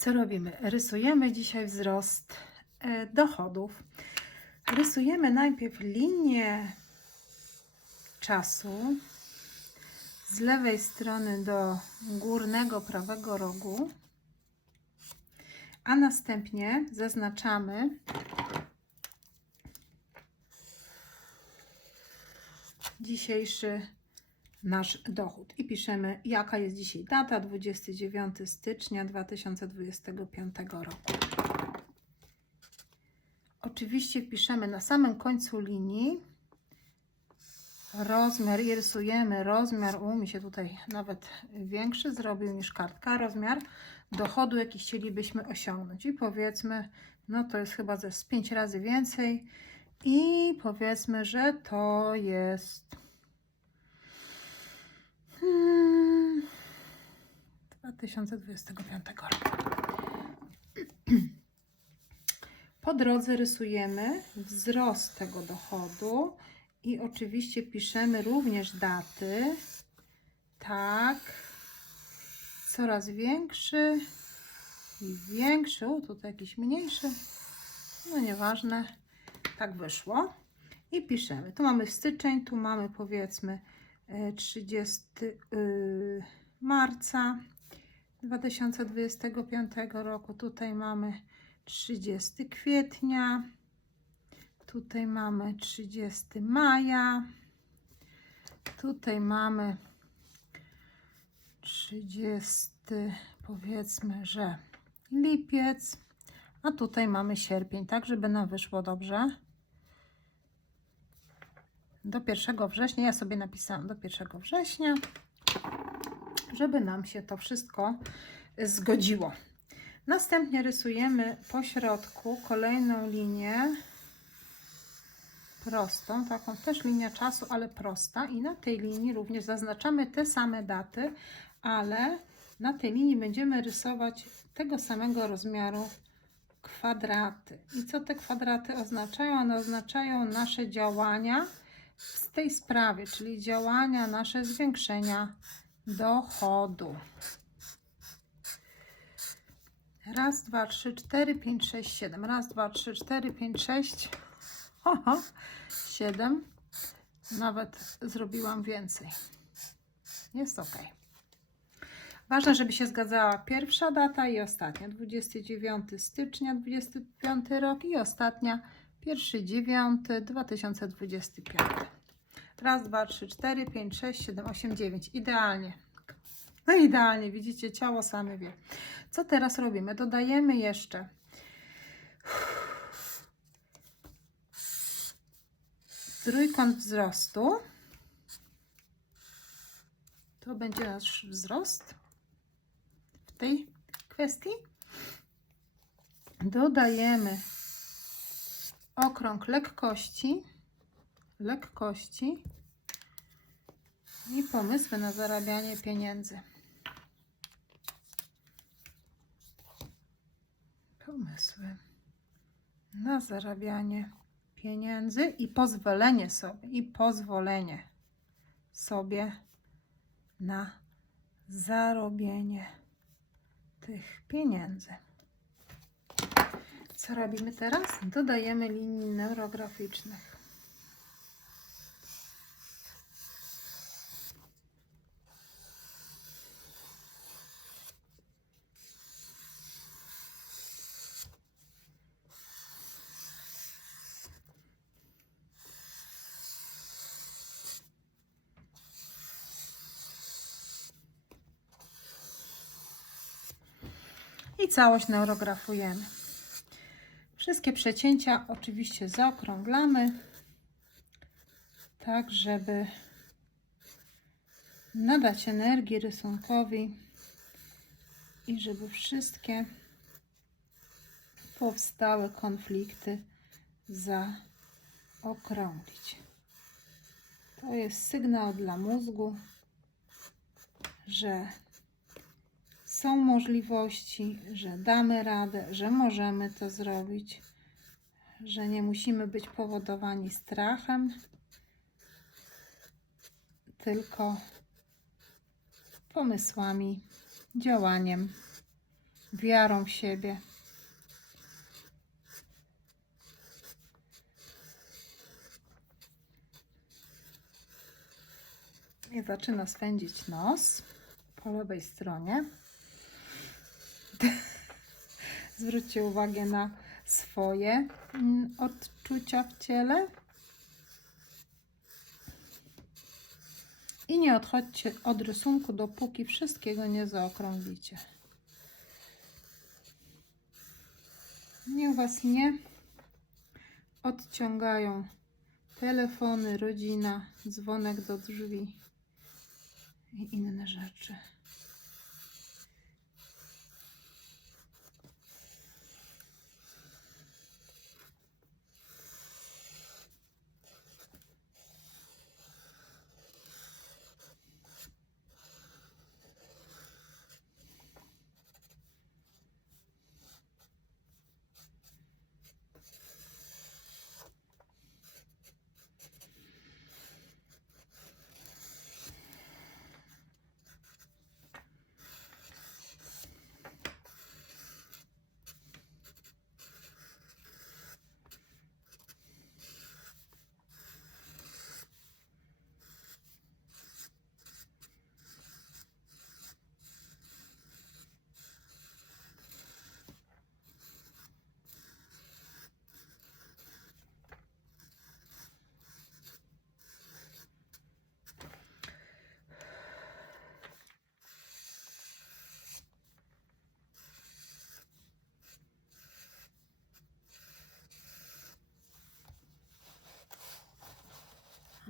Co robimy? Rysujemy dzisiaj wzrost dochodów. Rysujemy najpierw linię czasu z lewej strony do górnego prawego rogu, a następnie zaznaczamy dzisiejszy nasz dochód i piszemy, jaka jest dzisiaj data, 29 stycznia 2025 roku. Oczywiście piszemy na samym końcu linii rozmiar i rysujemy rozmiar, mi się tutaj nawet większy zrobił niż kartka, rozmiar dochodu, jaki chcielibyśmy osiągnąć. I powiedzmy, no to jest chyba z 5 razy więcej i powiedzmy, że to jest 2025 roku. Po drodze rysujemy wzrost tego dochodu i oczywiście piszemy również daty. Tak, coraz większy i większy. Tutaj jakiś mniejszy, no nieważne, tak wyszło. I piszemy. Tu mamy styczeń, tu mamy powiedzmy 30 marca 2025 roku. Tutaj mamy 30 kwietnia. Tutaj mamy 30 maja. Tutaj mamy 30, powiedzmy, że lipiec. A tutaj mamy sierpień, tak żeby nam wyszło dobrze. Do 1 września, ja sobie napisałam do 1 września, żeby nam się to wszystko zgodziło. Następnie rysujemy po środku kolejną linię prostą, taką też linię czasu, ale prosta, i na tej linii również zaznaczamy te same daty, ale na tej linii będziemy rysować tego samego rozmiaru kwadraty. I co te kwadraty oznaczają? One oznaczają nasze działania w tej sprawie, czyli działania nasze zwiększenia dochodu. Raz, dwa, trzy, cztery, pięć, sześć, siedem. Raz, dwa, trzy, cztery, pięć, sześć. 7. Nawet zrobiłam więcej. Jest ok. Ważne, żeby się zgadzała pierwsza data i ostatnia. 29 stycznia 25 rok i ostatnia 1.9.2025. Raz, dwa, trzy, cztery, pięć, sześć, 7, 8, 9. Idealnie. No idealnie, widzicie, ciało same wie. Co teraz robimy? Dodajemy jeszcze trójkąt wzrostu. To będzie nasz wzrost w tej kwestii. Dodajemy okrąg lekkości i pomysły na zarabianie pieniędzy. Pomysły na zarabianie pieniędzy i pozwolenie sobie na zarobienie tych pieniędzy. Co robimy teraz? Dodajemy linii neurograficznych. I całość neurografujemy. Wszystkie przecięcia oczywiście zaokrąglamy, tak żeby nadać energii rysunkowi i żeby wszystkie powstałe konflikty zaokrąglić. To jest sygnał dla mózgu, że są możliwości, że damy radę, że możemy to zrobić, że nie musimy być powodowani strachem, tylko pomysłami, działaniem wiarą w siebie. I zaczyna swędzić nos po lewej stronie. Zwróćcie uwagę na swoje odczucia w ciele. I nie odchodźcie od rysunku, dopóki wszystkiego nie zaokrąglicie. Niech Was nie odciągają telefony, rodzina, dzwonek do drzwi i inne rzeczy.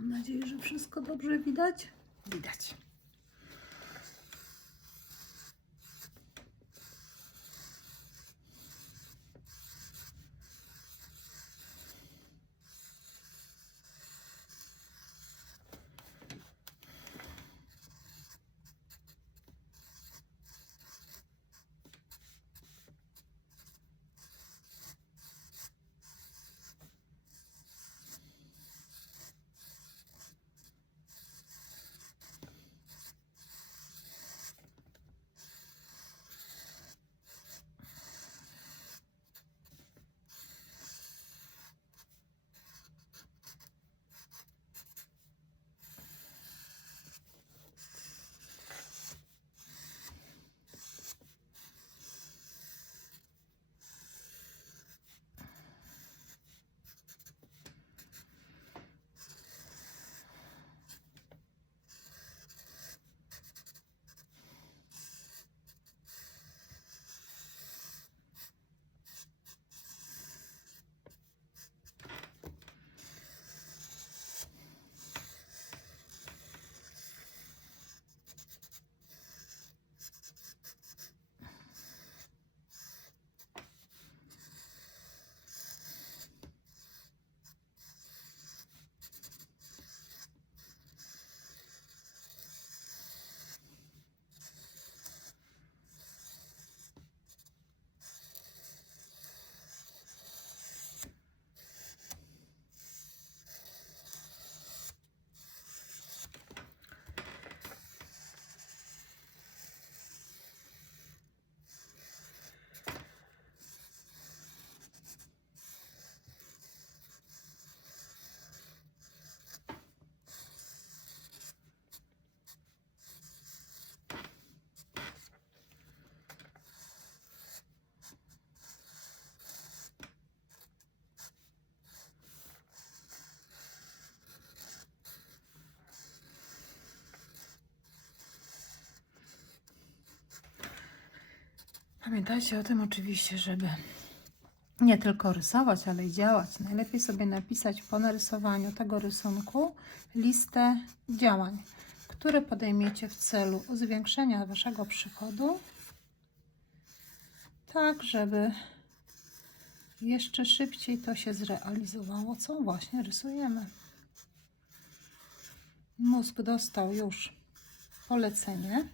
Mam nadzieję, że wszystko dobrze widać. Widać. Pamiętajcie o tym oczywiście, żeby nie tylko rysować, ale i działać. Najlepiej sobie napisać po narysowaniu tego rysunku listę działań, które podejmiecie w celu zwiększenia Waszego przychodu, tak żeby jeszcze szybciej to się zrealizowało, co właśnie rysujemy. Mózg dostał już polecenie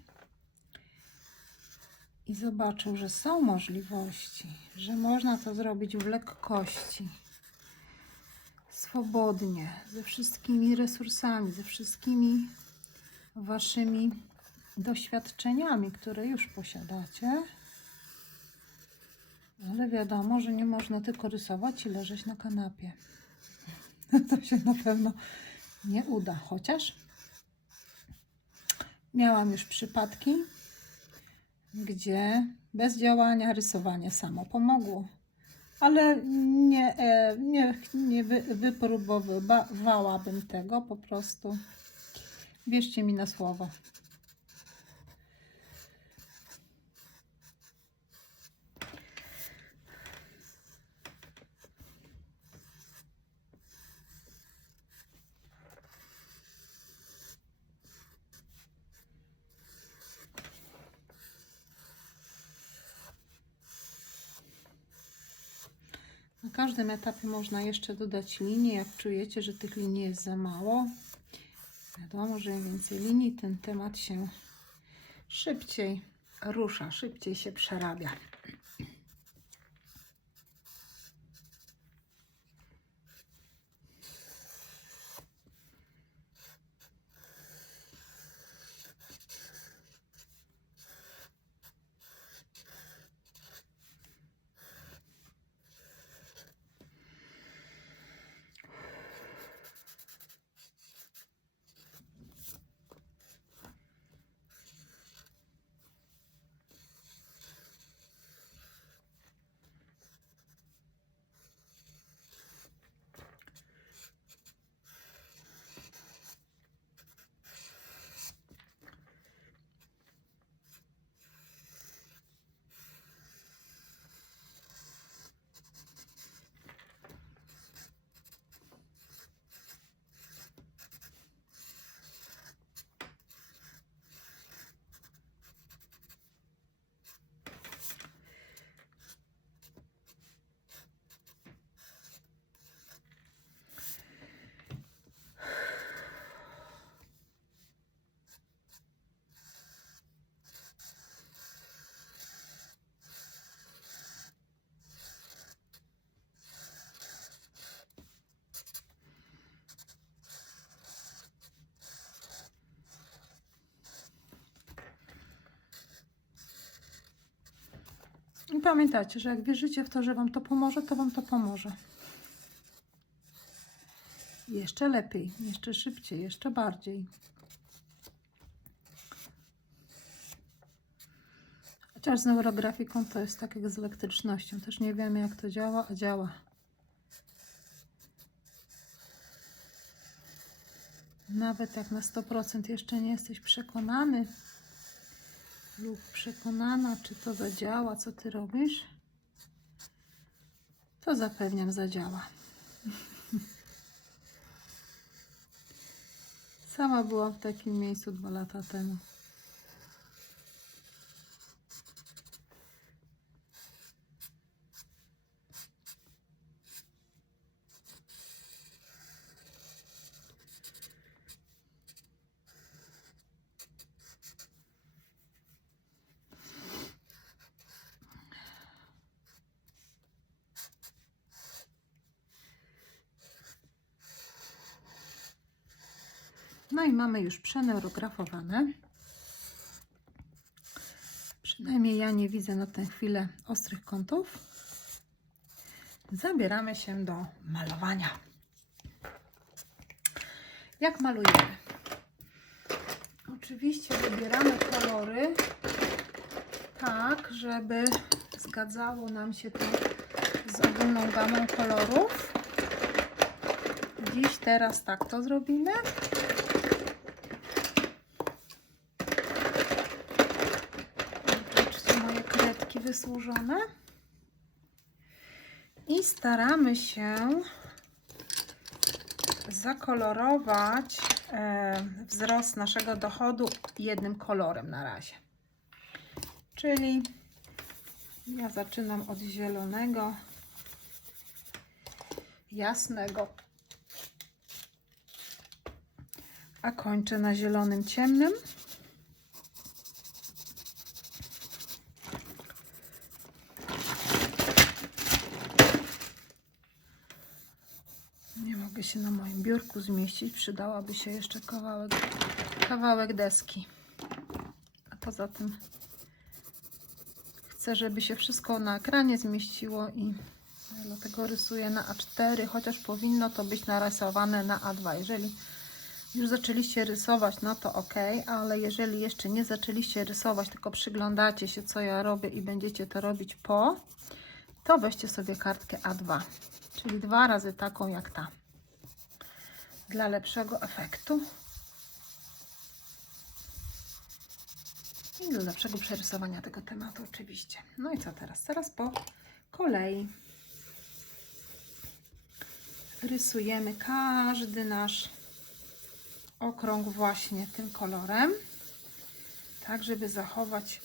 i zobaczył, że są możliwości, że można to zrobić w lekkości, swobodnie, ze wszystkimi resursami, ze wszystkimi Waszymi doświadczeniami, które już posiadacie. Ale wiadomo, że nie można tylko rysować i leżeć na kanapie. To się na pewno nie uda. Chociaż miałam już przypadki, gdzie bez działania rysowanie samo pomogło. Ale nie wypróbowałabym tego, po prostu wierzcie mi na słowo. Na każdym etapie można jeszcze dodać linię, jak czujecie, że tych linii jest za mało. Wiadomo, że im więcej linii, ten temat się szybciej rusza, szybciej się przerabia. I pamiętajcie, że jak wierzycie w to, że Wam to pomoże, to Wam to pomoże. Jeszcze lepiej, jeszcze szybciej, jeszcze bardziej. Chociaż z neurografiką to jest tak jak z elektrycznością. Też nie wiemy, jak to działa, a działa. Nawet jak na 100% jeszcze nie jesteś przekonany lub przekonana, czy to zadziała, co Ty robisz, to zapewniam, zadziała. Sama byłam w takim miejscu 2 lata temu. No i mamy już przeneurografowane. Przynajmniej ja nie widzę na tę chwilę ostrych kątów. Zabieramy się do malowania. Jak malujemy? Oczywiście wybieramy kolory tak, żeby zgadzało nam się to z ogólną gamą kolorów. Dziś, teraz tak to zrobimy. Zobaczcie, moje kredki wysłużone. I staramy się zakolorować wzrost naszego dochodu jednym kolorem na razie. Czyli ja zaczynam od zielonego, jasnego, a kończę na zielonym ciemnym. Nie mogę się na moim biurku zmieścić, przydałaby się jeszcze kawałek deski. A poza tym chcę, żeby się wszystko na ekranie zmieściło i dlatego rysuję na A4, chociaż powinno to być narysowane na A2. Jeżeli już zaczęliście rysować, no to ok, ale jeżeli jeszcze nie zaczęliście rysować, tylko przyglądacie się, co ja robię i będziecie to robić to weźcie sobie kartkę A2, czyli 2 razy taką jak ta, dla lepszego efektu i dla lepszego przerysowania tego tematu oczywiście. No i co teraz? Teraz po kolei rysujemy każdy nasz okrąg właśnie tym kolorem, tak żeby zachować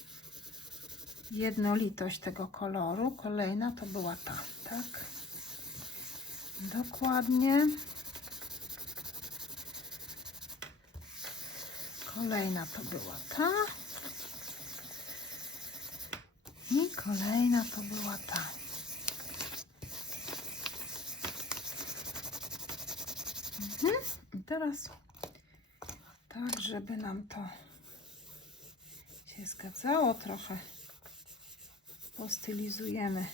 jednolitość tego koloru. Kolejna to była ta, tak? Dokładnie. Kolejna to była ta. I kolejna to była ta. I teraz tak, żeby nam to się zgadzało, trochę postylizujemy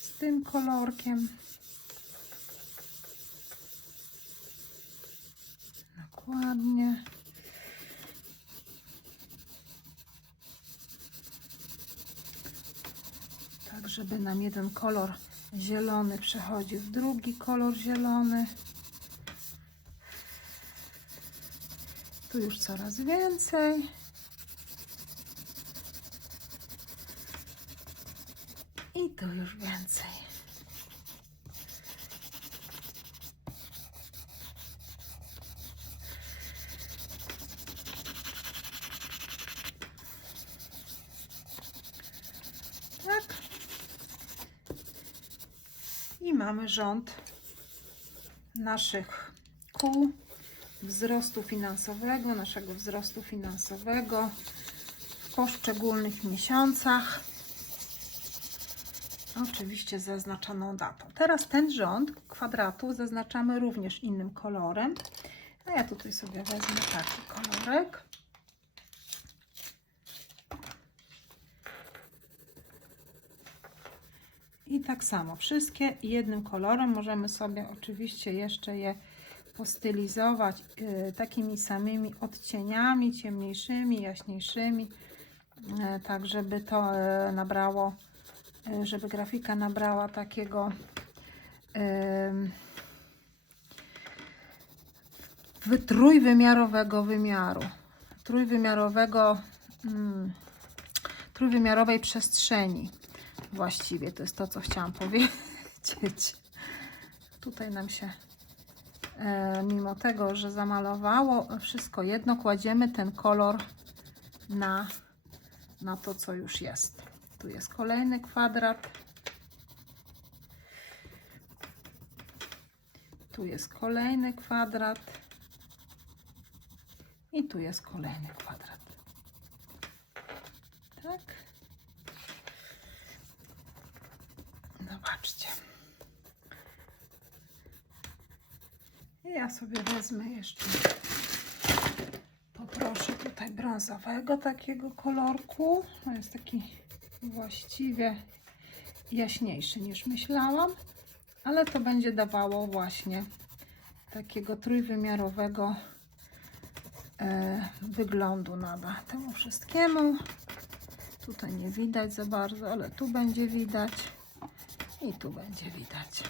z tym kolorkiem. Dokładnie. Tak, żeby nam jeden kolor zielony przechodził w drugi kolor zielony. Tu już coraz więcej. I tu już więcej. Tak. I mamy rząd naszych kół wzrostu finansowego, naszego wzrostu finansowego w poszczególnych miesiącach. Oczywiście z zaznaczoną datą. Teraz ten rząd kwadratu zaznaczamy również innym kolorem. A ja tutaj sobie wezmę taki kolorek. I tak samo wszystkie jednym kolorem. Możemy sobie oczywiście jeszcze je postylizować takimi samymi odcieniami, ciemniejszymi, jaśniejszymi, tak żeby to nabrało, żeby grafika nabrała takiego trójwymiarowego wymiaru, trójwymiarowej przestrzeni. Właściwie to jest to, co chciałam powiedzieć. Tutaj nam się mimo tego, że zamalowało wszystko jedno, kładziemy ten kolor na to, co już jest. Tu jest kolejny kwadrat. Tu jest kolejny kwadrat. I tu jest kolejny kwadrat. Tak. Zobaczcie. I ja sobie wezmę jeszcze, poproszę tutaj brązowego takiego kolorku. To jest taki właściwie jaśniejszy niż myślałam, ale to będzie dawało właśnie takiego trójwymiarowego wyglądu nada temu wszystkiemu. Tutaj nie widać za bardzo, ale tu będzie widać i tu będzie widać.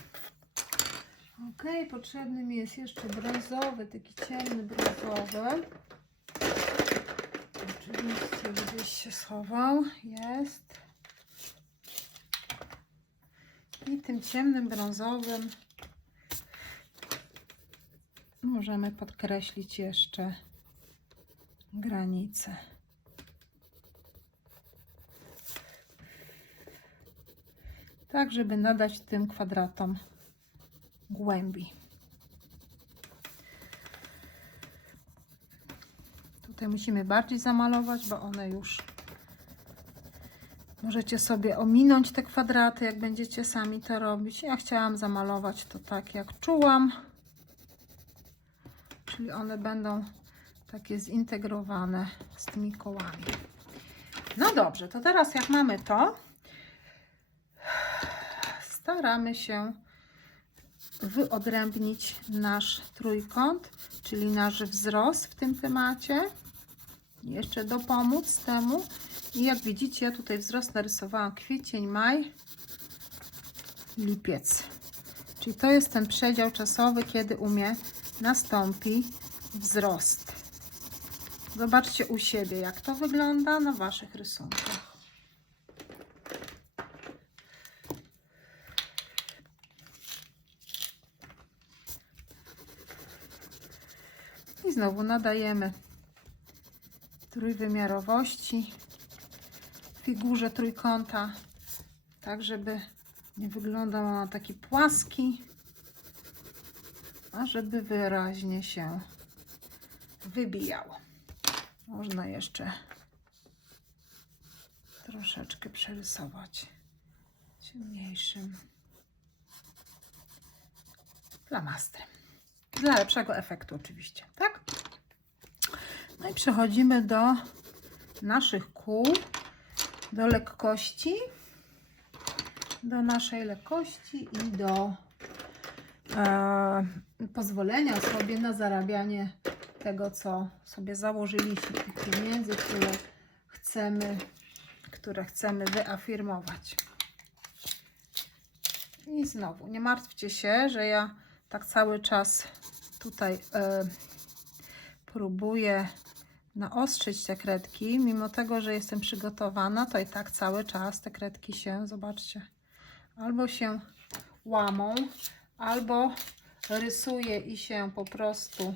Ok, potrzebny mi jest jeszcze brązowy, taki ciemny brązowy. Oczywiście gdzieś się schował, jest. I tym ciemnym brązowym możemy podkreślić jeszcze granice. Tak, żeby nadać tym kwadratom głębi. Tutaj musimy bardziej zamalować, bo one już możecie sobie ominąć te kwadraty, jak będziecie sami to robić. Ja chciałam zamalować to tak, jak czułam, czyli one będą takie zintegrowane z tymi kołami. No dobrze, to teraz jak mamy to, staramy się wyodrębnić nasz trójkąt, czyli nasz wzrost w tym temacie. Jeszcze dopomóc temu. I jak widzicie, ja tutaj wzrost narysowałam kwiecień, maj, lipiec. Czyli to jest ten przedział czasowy, kiedy u mnie nastąpi wzrost. Zobaczcie u siebie, jak to wygląda na Waszych rysunkach. I znowu nadajemy trójwymiarowości figurze trójkąta, tak żeby nie wyglądał on na taki płaski, a żeby wyraźnie się wybijał. Można jeszcze troszeczkę przerysować ciemniejszym flamastrem. Dla lepszego efektu oczywiście, tak? No i przechodzimy do naszych kół, do lekkości, do naszej lekkości i do pozwolenia sobie na zarabianie tego, co sobie założyliśmy, tych pieniędzy, które chcemy wyafirmować. I znowu, nie martwcie się, że ja tak cały czas tutaj próbuję naostrzyć te kredki, mimo tego, że jestem przygotowana, to i tak cały czas te kredki się, zobaczcie, albo się łamą, albo rysuję i się po prostu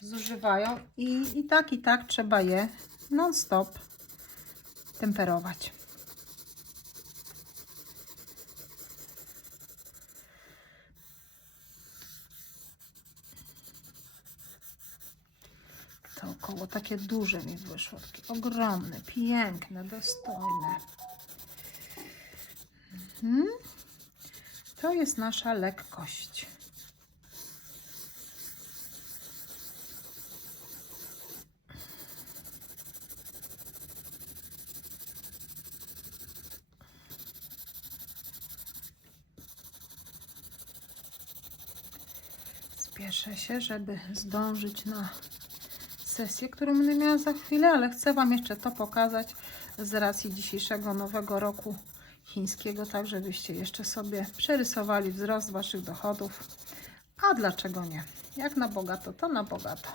zużywają i tak trzeba je non-stop temperować. To około takie duże mi wyszło, takie ogromne, piękne, dostojne. To jest nasza lekkość. Spieszę się, żeby zdążyć na sesję, którą będę miała za chwilę, ale chcę Wam jeszcze to pokazać z racji dzisiejszego nowego roku chińskiego, tak żebyście jeszcze sobie przerysowali wzrost Waszych dochodów. A dlaczego nie? Jak na bogato, to na bogato.